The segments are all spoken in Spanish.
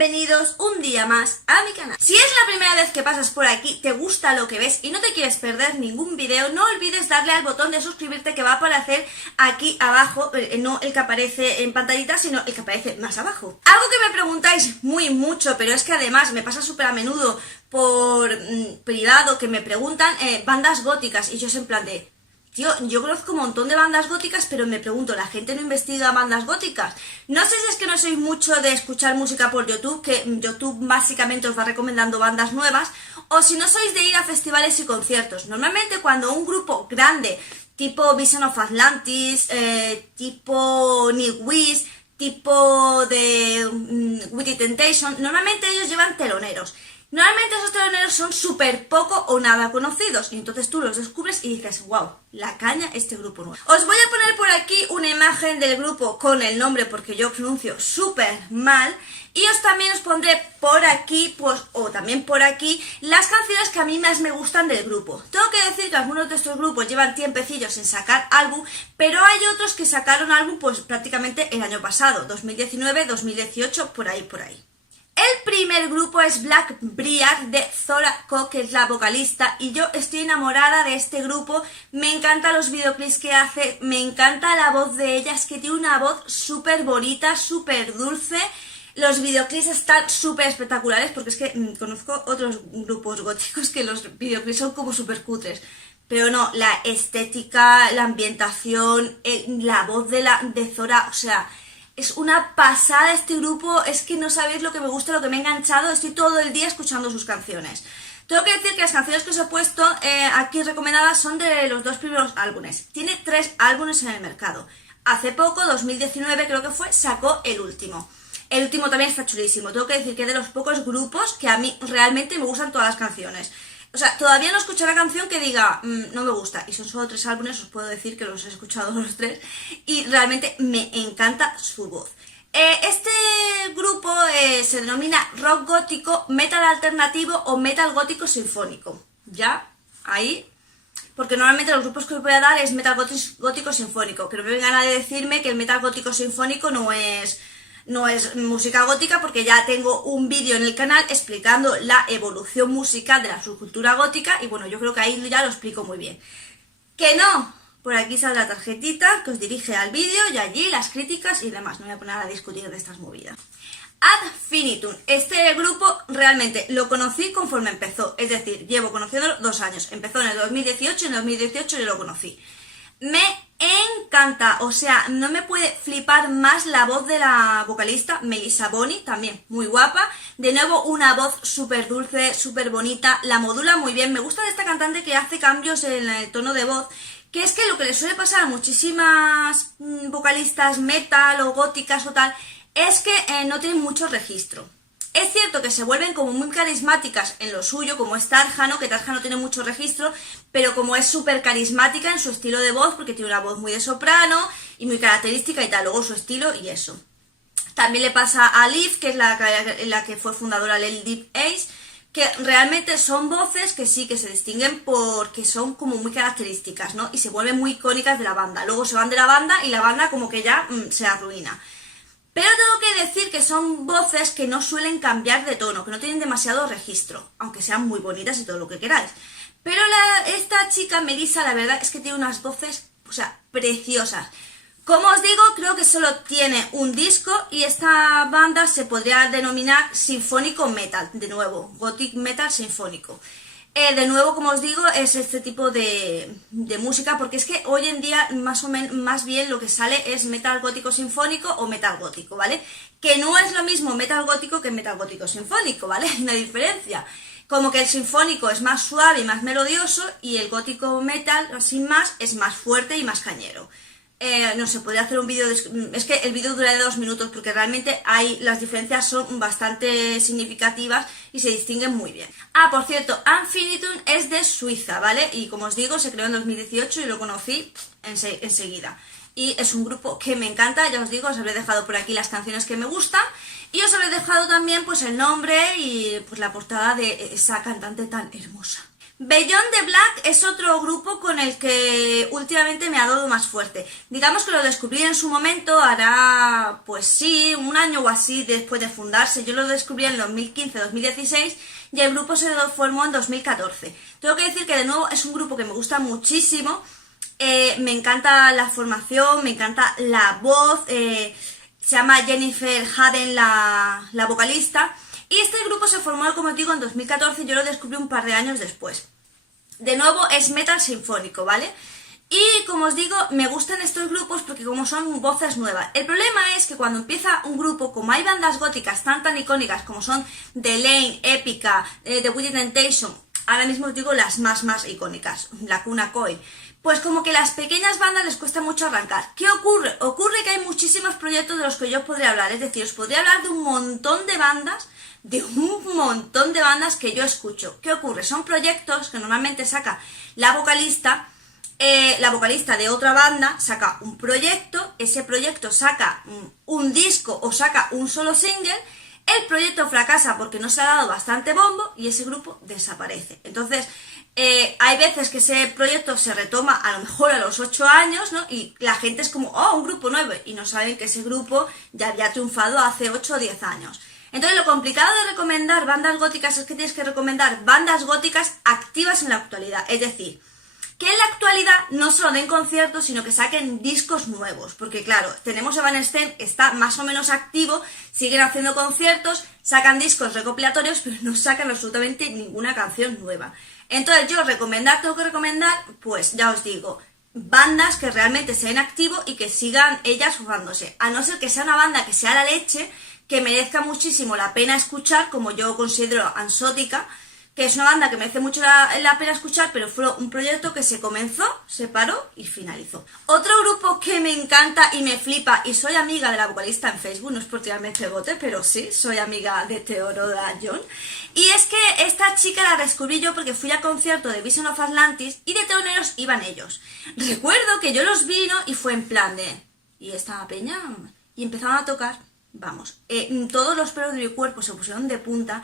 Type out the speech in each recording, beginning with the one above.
bienvenidos un día más a mi canal. Si es la primera vez que pasas por aquí, te gusta lo que ves y no te quieres perder ningún video, no olvides darle al botón de suscribirte que va a aparecer aquí abajo, no el que aparece en pantallita, sino el que aparece más abajo. Algo que me preguntáis mucho, pero es que además me pasa súper a menudo por privado, que me preguntan bandas góticas, y yo soy en plan de... Tío, yo conozco un montón de bandas góticas, pero me pregunto, ¿la gente no investiga bandas góticas? No sé si es que no sois mucho de escuchar música por YouTube, que YouTube básicamente os va recomendando bandas nuevas, o si no sois de ir a festivales y conciertos. Normalmente cuando un grupo grande, tipo Vision of Atlantis, tipo Nightwish, tipo de Witty Temptation, normalmente ellos llevan teloneros. Normalmente esos teloneros son súper poco o nada conocidos y entonces tú los descubres y dices, wow, la caña este grupo nuevo. Os voy a poner por aquí una imagen del grupo con el nombre porque yo pronuncio súper mal y también os pondré por aquí, pues, o también por aquí, las canciones que a mí más me gustan del grupo. Tengo que decir que algunos de estos grupos llevan tiempecillos sin sacar álbum, pero hay otros que sacaron álbum pues prácticamente el año pasado, 2019, 2018, por ahí. El primer grupo es Blackbriar de Zora Kok, que es la vocalista, y yo estoy enamorada de este grupo. Me encantan los videoclips que hace, me encanta la voz de ella, es que tiene una voz súper bonita, súper dulce. Los videoclips están súper espectaculares, porque es que conozco otros grupos góticos que los videoclips son como súper cutres. Pero no, la estética, la ambientación, la voz de Zora, o sea... Es una pasada este grupo, es que no sabéis lo que me gusta, lo que me ha enganchado, estoy todo el día escuchando sus canciones. Tengo que decir que las canciones que os he puesto aquí recomendadas son de los dos primeros álbumes. Tiene 3 álbumes en el mercado. Hace poco, 2019 creo que fue, sacó el último. El último también está chulísimo. Tengo que decir que es de los pocos grupos que a mí realmente me gustan todas las canciones. O sea, todavía no escuché una canción que diga, no me gusta. Y son solo 3 álbumes, os puedo decir que los he escuchado los 3. Y realmente me encanta su voz. Este grupo se denomina rock gótico, metal alternativo o metal gótico sinfónico. ¿Ya? Ahí. Porque normalmente los grupos que os voy a dar es metal gótico sinfónico. Que no me vengan a decirme que el metal gótico sinfónico no es música gótica, porque ya tengo un vídeo en el canal explicando la evolución musical de la subcultura gótica y bueno, yo creo que ahí ya lo explico muy bien. Que no, por aquí sale la tarjetita que os dirige al vídeo y allí las críticas y demás, no me voy a poner a discutir de estas movidas. Ad Infinitum, este grupo realmente lo conocí conforme empezó, es decir, llevo conociéndolo 2 años, empezó en el 2018 y en el 2018 yo lo conocí. Me encanta, o sea, no me puede flipar más la voz de la vocalista Melissa Boni, también muy guapa. De nuevo una voz súper dulce, súper bonita, la modula muy bien. Me gusta de esta cantante que hace cambios en el tono de voz, que es que lo que le suele pasar a muchísimas vocalistas metal o góticas o tal, es que no tienen mucho registro. Es cierto que se vuelven como muy carismáticas en lo suyo, como es Tarja, ¿no? Que Tarja no tiene mucho registro, pero como es súper carismática en su estilo de voz, porque tiene una voz muy de soprano y muy característica y tal, luego su estilo y eso. También le pasa a Liv, que es la que fue fundadora del Deep Ace, que realmente son voces que sí que se distinguen porque son como muy características, ¿no? Y se vuelven muy icónicas de la banda. Luego se van de la banda y la banda como que ya se arruina. Pero tengo que decir que son voces que no suelen cambiar de tono, que no tienen demasiado registro, aunque sean muy bonitas y todo lo que queráis. Pero esta chica, Melissa, la verdad es que tiene unas voces, o sea, preciosas. Como os digo, creo que solo tiene un disco y esta banda se podría denominar sinfónico metal, de nuevo, gothic metal sinfónico. De nuevo, como os digo, es este tipo de música, porque es que hoy en día más bien lo que sale es metal gótico sinfónico o metal gótico, ¿vale? Que no es lo mismo metal gótico que metal gótico sinfónico, ¿vale? Hay una diferencia. Como que el sinfónico es más suave y más melodioso y el gótico metal, sin más, es más fuerte y más cañero. No sé, podría hacer un vídeo, es que el vídeo dura de 2 minutos porque realmente las diferencias son bastante significativas y se distinguen muy bien. Ah, por cierto, Ad Infinitum es de Suiza, ¿vale? Y como os digo, se creó en 2018 y lo conocí enseguida. Y es un grupo que me encanta, ya os digo, os habré dejado por aquí las canciones que me gustan y os habré dejado también pues el nombre y pues la portada de esa cantante tan hermosa. Beyond the Black es otro grupo con el que últimamente me ha dado más fuerte. Digamos que lo descubrí en su momento, hará, pues sí, un año o así después de fundarse. Yo lo descubrí en 2015-2016 y el grupo se formó en 2014. Tengo que decir que de nuevo es un grupo que me gusta muchísimo. Me encanta la formación, me encanta la voz. Se llama Jennifer Hadden la vocalista. Y este grupo se formó, como os digo, en 2014 y yo lo descubrí un par de años después. De nuevo es metal sinfónico, ¿vale? Y como os digo, me gustan estos grupos porque como son voces nuevas. El problema es que cuando empieza un grupo, como hay bandas góticas tan icónicas como son The Lane, Epica, The Wicked Temptation, ahora mismo os digo las más icónicas, Lacuna Coil, pues como que las pequeñas bandas les cuesta mucho arrancar. ¿Qué ocurre? Ocurre que hay muchísimos proyectos de los que yo os podría hablar, es decir, os podría hablar de un montón de bandas que yo escucho. ¿Qué ocurre? Son proyectos que normalmente saca la vocalista de otra banda, saca un proyecto, ese proyecto saca un disco o saca un solo single, el proyecto fracasa porque no se ha dado bastante bombo y ese grupo desaparece. Entonces, hay veces que ese proyecto se retoma a lo mejor a los 8 años, ¿no? Y la gente es como, oh, un grupo nuevo, y no saben que ese grupo ya había triunfado hace 8 o 10 años. Entonces lo complicado de recomendar bandas góticas es que tienes que recomendar bandas góticas activas en la actualidad. Es decir, que en la actualidad no solo den conciertos, sino que saquen discos nuevos. Porque claro, tenemos Evanescence, está más o menos activo, siguen haciendo conciertos, sacan discos recopilatorios, pero no sacan absolutamente ninguna canción nueva. Entonces yo tengo que recomendar, pues ya os digo, bandas que realmente sean activo y que sigan ellas jugándose. A no ser que sea una banda que sea la leche, que merezca muchísimo la pena escuchar, como yo considero Ansótica, que es una banda que merece mucho la pena escuchar, pero fue un proyecto que se comenzó, se paró y finalizó. Otro grupo que me encanta y me flipa, y soy amiga de la vocalista en Facebook, no es por tirarme este bote, pero sí, soy amiga de Teodora John, y es que esta chica la descubrí yo porque fui al concierto de Vision of Atlantis y de teloneros iban ellos. Recuerdo que yo los vi, ¿no? Y fue en plan de... ¿Y esta peña? Y empezaron a tocar... Vamos, todos los pelos de mi cuerpo se pusieron de punta.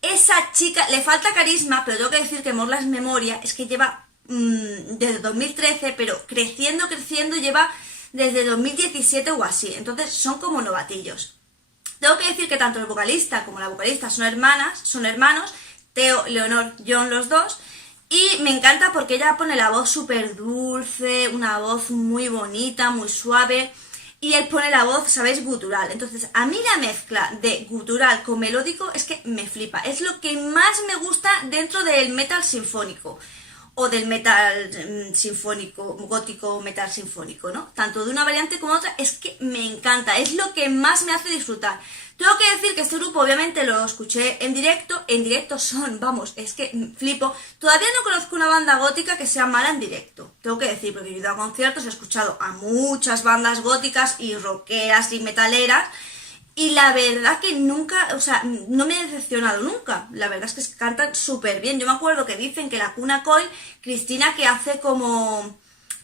Esa chica, le falta carisma, pero tengo que decir que Morlas Memoria es que lleva desde 2013, pero creciendo, lleva desde 2017 o así. Entonces son como novatillos. Tengo que decir que tanto el vocalista como la vocalista son hermanos, Teo, Leonor, John, los dos. Y me encanta porque ella pone la voz súper dulce, una voz muy bonita, muy suave. Y él pone la voz, ¿sabéis? Gutural. Entonces, a mí la mezcla de gutural con melódico es que me flipa. Es lo que más me gusta dentro del metal sinfónico. O del metal sinfónico, gótico metal sinfónico, ¿no? Tanto de una variante como de otra, es que me encanta. Es lo que más me hace disfrutar. Tengo que decir que este grupo obviamente lo escuché en directo son, vamos, es que flipo. Todavía no conozco una banda gótica que sea mala en directo, tengo que decir, porque yo he ido a conciertos, he escuchado a muchas bandas góticas y rockeras y metaleras, y la verdad que nunca, o sea, no me he decepcionado nunca. La verdad es que cantan súper bien. Yo me acuerdo que dicen que Lacuna Coil, Cristina, que hace como...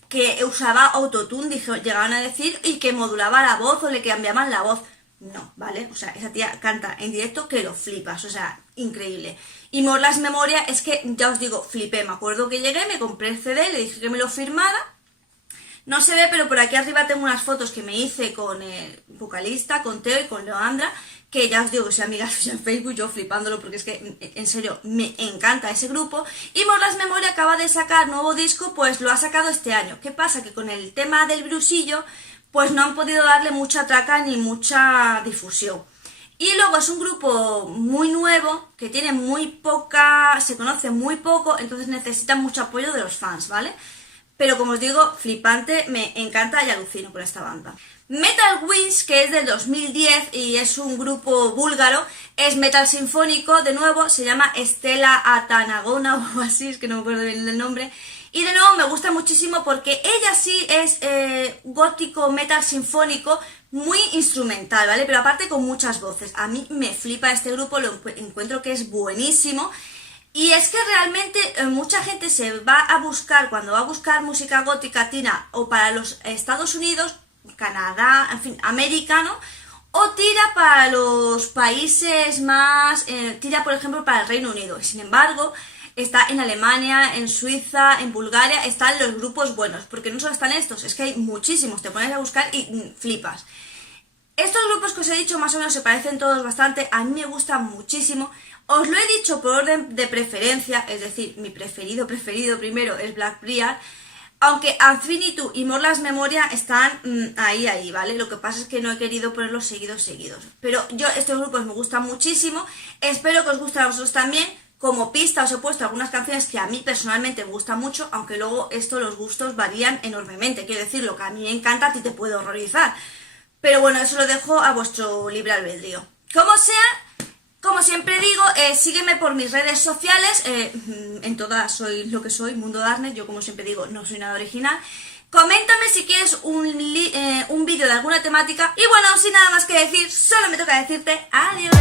que usaba autotune, llegaban a decir, y que modulaba la voz o le cambiaban la voz. No, ¿vale? O sea, esa tía canta en directo que lo flipas, o sea, increíble. Y Morlas Memoria es que, ya os digo, flipé. Me acuerdo que llegué, me compré el CD, le dije que me lo firmara. No se ve, pero por aquí arriba tengo unas fotos que me hice con el vocalista, con Teo y con Leandra, que ya os digo que soy amiga suya en Facebook, yo flipándolo porque es que, en serio, me encanta ese grupo. Y Morlas Memoria acaba de sacar nuevo disco, pues lo ha sacado este año. ¿Qué pasa? Que con el tema del brusillo, pues no han podido darle mucha traca ni mucha difusión. Y luego es un grupo muy nuevo, que tiene muy poca, se conoce muy poco, entonces necesitan mucho apoyo de los fans, ¿vale? Pero como os digo, flipante, me encanta y alucino con esta banda. Metal Wings, que es del 2010 y es un grupo búlgaro, es metal sinfónico, de nuevo, se llama Estela Atanagona o así, es que no me acuerdo bien del nombre. Y de nuevo me gusta muchísimo porque ella sí es gótico metal sinfónico, muy instrumental, ¿vale? Pero aparte con muchas voces. A mí me flipa este grupo, lo encuentro que es buenísimo. Y es que realmente mucha gente se va a buscar, cuando va a buscar música gótica latina o para los Estados Unidos, Canadá, en fin, americano, o tira para los países más, tira por ejemplo para el Reino Unido. Sin embargo, está en Alemania, en Suiza, en Bulgaria, están los grupos buenos, porque no solo están estos, es que hay muchísimos, te pones a buscar y flipas. Estos grupos que os he dicho más o menos se parecen todos bastante, a mí me gustan muchísimo. Os lo he dicho por orden de preferencia, es decir, mi preferido primero es Blackbriar, aunque Affinity y Morlas Memoria están ahí, ¿vale? Lo que pasa es que no he querido ponerlos seguidos. Pero estos grupos me gustan muchísimo, espero que os gusten a vosotros también. Como pista os he puesto algunas canciones que a mí personalmente me gustan mucho, aunque luego los gustos varían enormemente. Quiero decir, lo que a mí me encanta a ti te puede horrorizar. Pero bueno, eso lo dejo a vuestro libre albedrío. Como sea, como siempre digo, sígueme por mis redes sociales, en todas soy lo que soy, Mundo Darkness, yo como siempre digo, no soy nada original. Coméntame si quieres un vídeo de alguna temática. Y bueno, sin nada más que decir, solo me toca decirte adiós.